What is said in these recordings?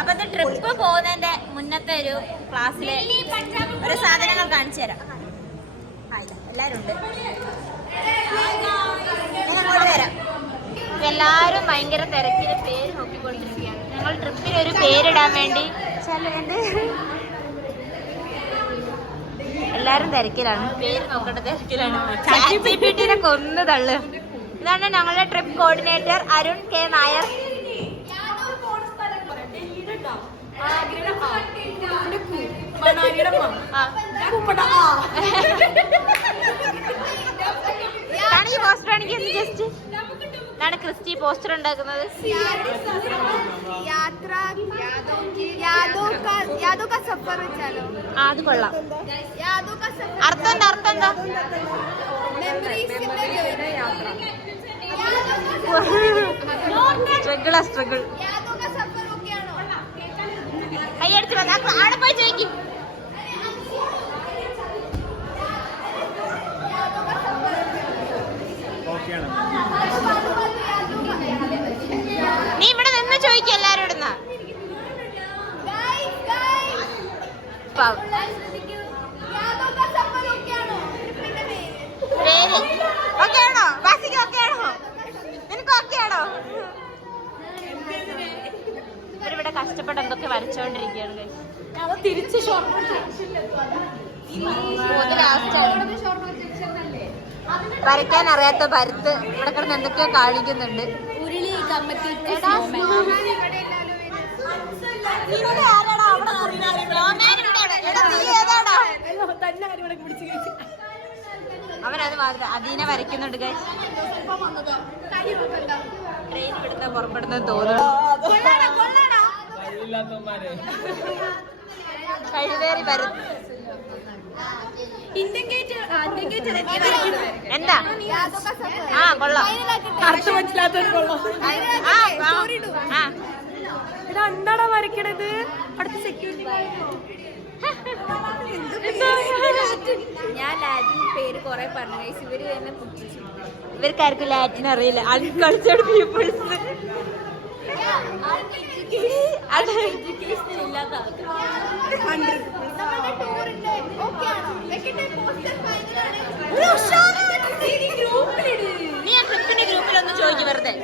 അപ്പൊ ട്രിപ്പ് പോകുന്നതിന്റെ മുന്നത്തെ ഒരു ക്ലാസ്സിലെ ഒരു സാധനങ്ങൾ കാണിച്ചു തരാം. എല്ലാരും ഉണ്ട്, വരാം. എല്ലാരും ഭയങ്കര തിരക്കില് പേര് നോക്കിക്കൊണ്ടിരിക്കുകയാണ്. ഞങ്ങൾ ട്രിപ്പിന് ഒരു പേരിടാൻ വേണ്ടി എല്ലാരും തിരക്കിലാണ്. പേര് നോക്കേണ്ട തിരക്കിലാണ്. ChatGPT കൊന്നു തള്ളു. ഇതാണ് ഞങ്ങളുടെ trip coordinator Arun K Nair. Poster ആണെങ്കിൽ ജസ്റ്റ് ഇതാണ് ക്രിസ്റ്റി പോസ്റ്റർ ഉണ്ടാക്കുന്നത്. അത് കൊള്ളാം. അർത്ഥം എന്താ? അർത്ഥം എന്താ? സ്ട്രഗിൾ കൈയടിച്ചു അവിടെ പോയി ചോദിക്കും. നീ ഇവിടെ നിന്ന് ചോദിക്ക എല്ലാരോടും. ഓക്കെ ആണോ? ബാസിക്ക് ഓക്കെ ആണോ? നിനക്ക് ഓക്കെ ആണോ? ഇവരിവിടെ കഷ്ടപ്പെട്ട് എന്തൊക്കെ വരച്ചോണ്ടിരിക്കുകയാണ്. തിരിച്ച് വരയ്ക്കാൻ അറിയാത്ത ഭരത്ത് ഇവിടെ കിടന്ന് എന്തൊക്കെയോ കാണിക്കുന്നുണ്ട്. അവനത് മാത്രം അതീനെ വരയ്ക്കുന്നുണ്ട്. ട്രെയിൻ ഇവിടുന്ന് പുറപ്പെടുന്നത് തോന്നുന്നു. കഴിവേറി വരും. എന്താ? കൊള്ളാം. ഇതെന്താണോ വരയ്ക്കണത്? അടുത്ത സെക്യൂരിറ്റി ഞാൻ ലാറ്റിൻ പേര് കൊറേ പറഞ്ഞു. ഇവര് തന്നെ ഇവർക്കാർക്കും ലാറ്റിൻ അറിയില്ല. Uncultured peoples. നീ ആ ട്രിപ്പിന്റെ ഗ്രൂപ്പിലൊന്ന് ചോദിക്കും വെറുതെ.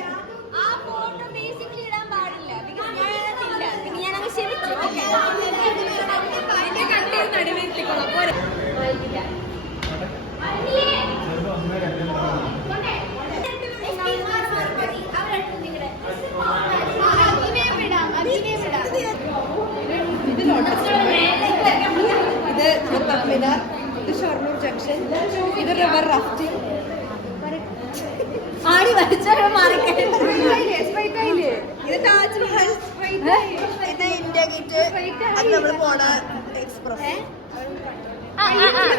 ഇത് തമിഴ്നാട്, ഇത് ഷൊർണൂർ ജംഗ്ഷൻ, ഇത് റിവർ റാഫ്റ്റിംഗ്. ആടി വരച്ചാൽ മാറിക്കഴിഞ്ഞു. ഇത് താജ്മഹൽ, ഇത് ഇന്ത്യ ഗേറ്റ്, അത് നമ്മൾ പോണ എക്സ്പ്രസ്.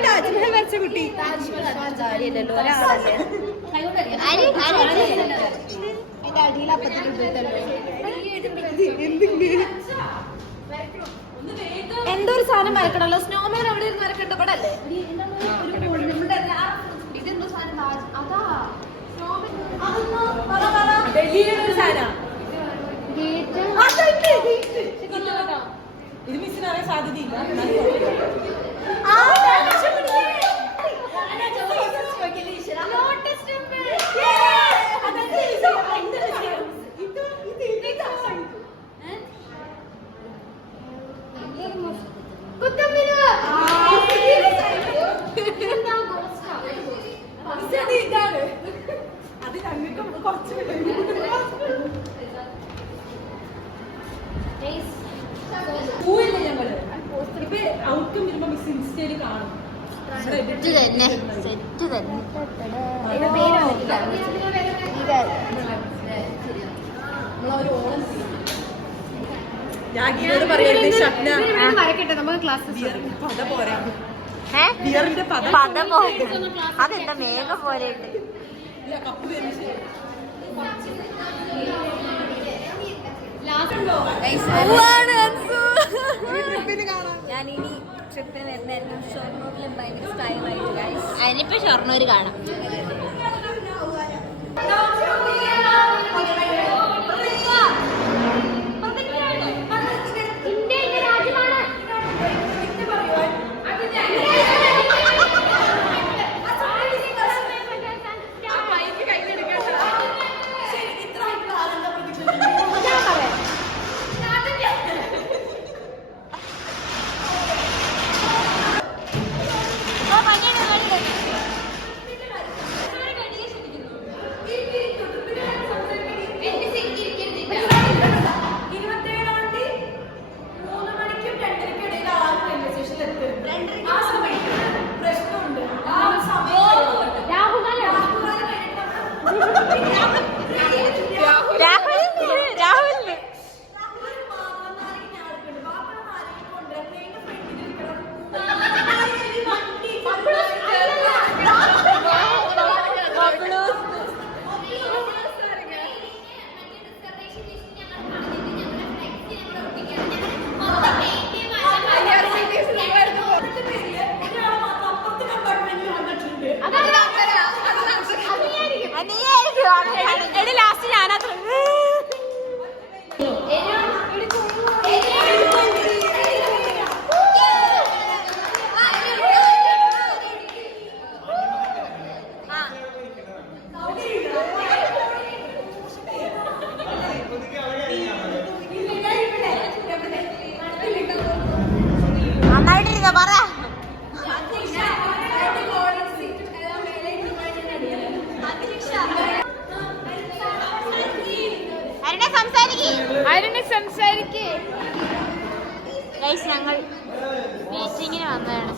താജ്മഹൽ വരച്ച കുട്ടി താജ്മഹൽ ഒരാളല്ലേ. അതിന്റെ അടിയിൽ അപ്പത്തിലുണ്ടല്ലോ എന്തോ ഒരു സാധനം വരക്കണല്ലോ. സ്നോമാൻ അവിടെ ഇരുന്ന് വരക്കണ്ട ഇവിടെ അല്ലേ? ഇതെന്തോ സാധനം? അതാ ഡൽഹിയിലൊരു സാധനം. ഇത് മിസ്സിനറിയാൻ സാധ്യതയില്ല. ഔട്ടും വരുമ്പോ മിസ് ഇൻസ്റ്റയില് കാണും. സെറ്റ് തന്നെ, സെറ്റ് തന്നെ. വരക്കട്ടെ നമുക്ക് ക്ലാസ് പദമോ? അതെന്താ മേഘം പോലെ ഉണ്ട്. ഞാനിനി ട്രിപ്പിന് വരുന്നതായിരുന്നു. ഷൊർണൂരിലും ഭയങ്കര സ്റ്റൈലായിട്ട് ഗൈസ്. അതിനിപ്പോ ഷൊർണൂര് കാണാം. പറ. സംസാരിക്കേ. ഞങ്ങൾ മീറ്റിങ്ങിന് വന്നതാണ്.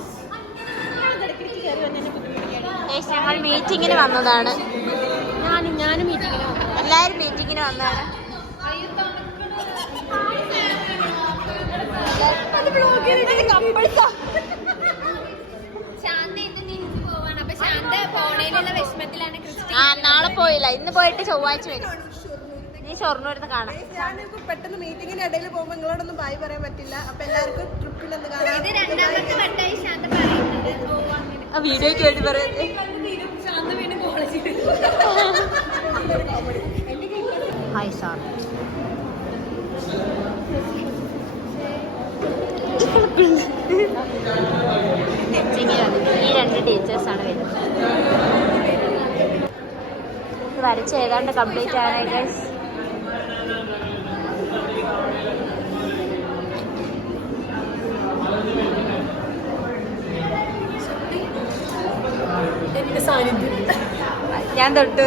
ഞങ്ങൾ മീറ്റിങ്ങിന് വന്നതാണ്. ഞാനും മീറ്റിങ്ങിന് എല്ലാരും മീറ്റിങ്ങിന് വന്നതാണ്. നാളെ പോയില്ല, ഇന്ന് പോയിട്ട് ചൊവ്വാഴ്ച വരും. നീ ഷൊർണൂരിന്ന് കാണാം. ഞാനിപ്പോ പെട്ടെന്ന് മീറ്റിങ്ങിന് ഇടയിൽ പോകുമ്പോ നിങ്ങളോടൊന്നും ബായ് പറയാൻ പറ്റില്ല. അപ്പൊ എല്ലാവർക്കും ട്രിപ്പിലൊന്ന് കാണാം. ആ വീഡിയോയ്ക്ക് വേണ്ടി പറയുന്നത്. Hi sir. ഈ 2 ടീച്ചേഴ്സാണ് വരുന്നത്. വരച്ച് ഏതാണ്ട് കംപ്ലീറ്റ് ആണ് ഗൈസ്. ഞാൻ തൊട്ടു.